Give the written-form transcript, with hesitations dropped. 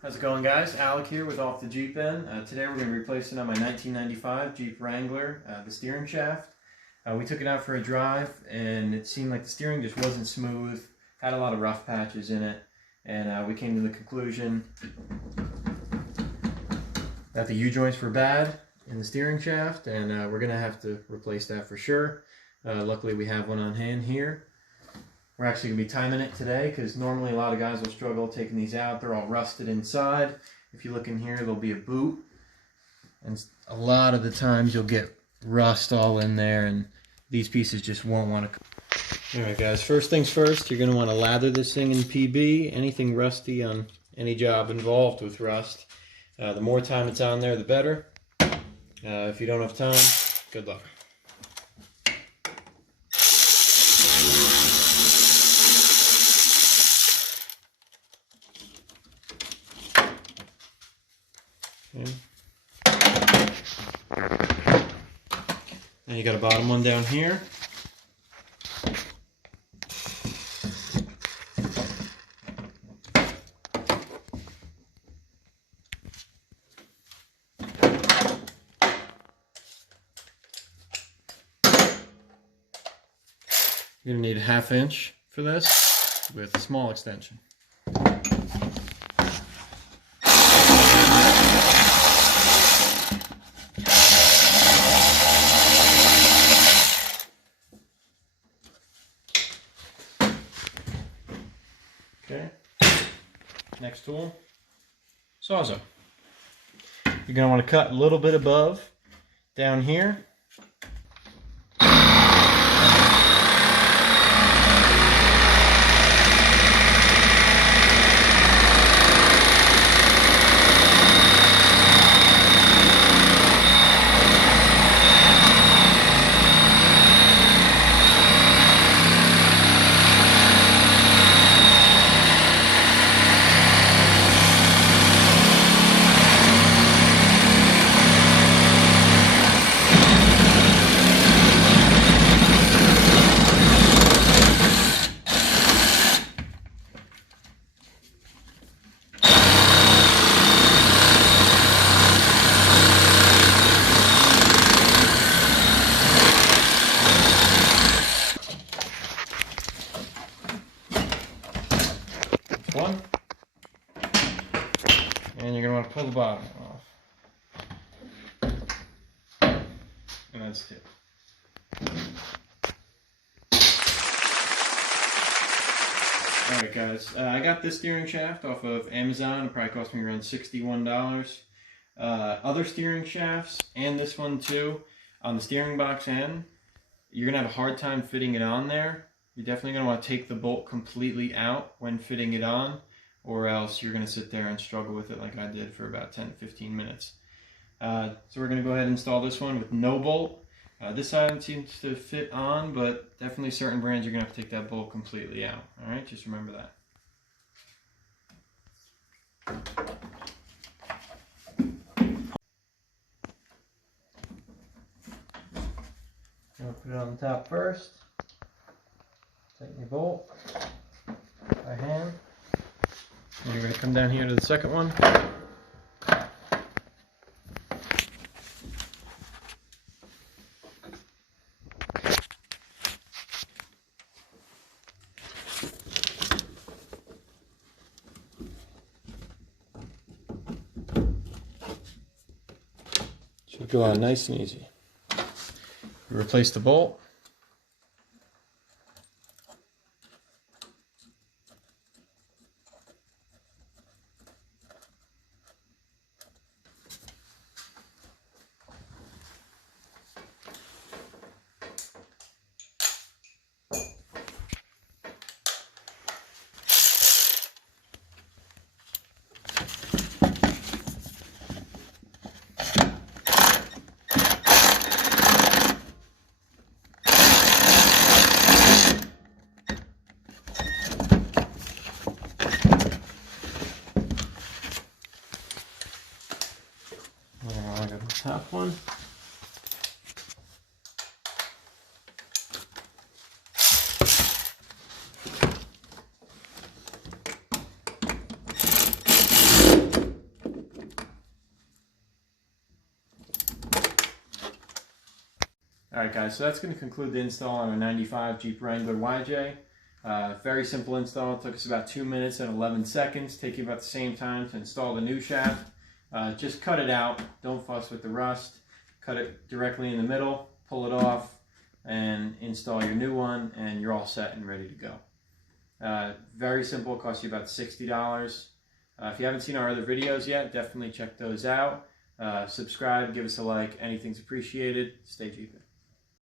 How's it going, guys? Alec here with Offthejeepend. Today we're going to be replacing on my 1995 Jeep Wrangler, the steering shaft. We took it out for a drive and it seemed like the steering just wasn't smooth, had a lot of rough patches in it, and we came to the conclusion that the U-joints were bad in the steering shaft, and we're going to have to replace that for sure. Luckily we have one on hand here. We're actually going to be timing it today because normally a lot of guys will struggle taking these out. They're all rusted inside. If you look in here, there'll be a boot. And a lot of the times you'll get rust all in there and these pieces just won't want to. Alright guys, first things first, you're going to want to lather this thing in PB. Anything rusty on any job involved with rust. The more time it's on there, the better. If you don't have time, good luck. Okay. Now you got a bottom one down here. You're going to need a 1/2 inch for this with a small extension. Okay, next tool, Sawzall. You're going to want to cut a little bit above down here. One, and you're going to want to pull the bottom off, and that's two. Alright guys, I got this steering shaft off of Amazon. It probably cost me around $61. Other steering shafts, and this one too, on the steering box end, you're going to have a hard time fitting it on there. You're definitely going to want to take the bolt completely out when fitting it on, or else you're going to sit there and struggle with it like I did for about 10 to 15 minutes. So we're going to go ahead and install this one with no bolt. This side seems to fit on, but definitely certain brands you're going to have to take that bolt completely out. Alright, just remember that. I'll put it on the top first. Tighten your bolt by hand. And you're going to come down here to the second one. Should go on nice and easy. You replace the bolt. Alright guys, so that's going to conclude the install on a 95 Jeep Wrangler YJ. Very simple install. It took us about 2 minutes and 11 seconds, taking about the same time to install the new shaft. Just cut it out, don't fuss with the rust. Cut it directly in the middle, pull it off, and install your new one, and you're all set and ready to go. Very simple, costs you about $60. If you haven't seen our other videos yet, definitely check those out. Subscribe, give us a like, anything's appreciated. Stay Jeepin'.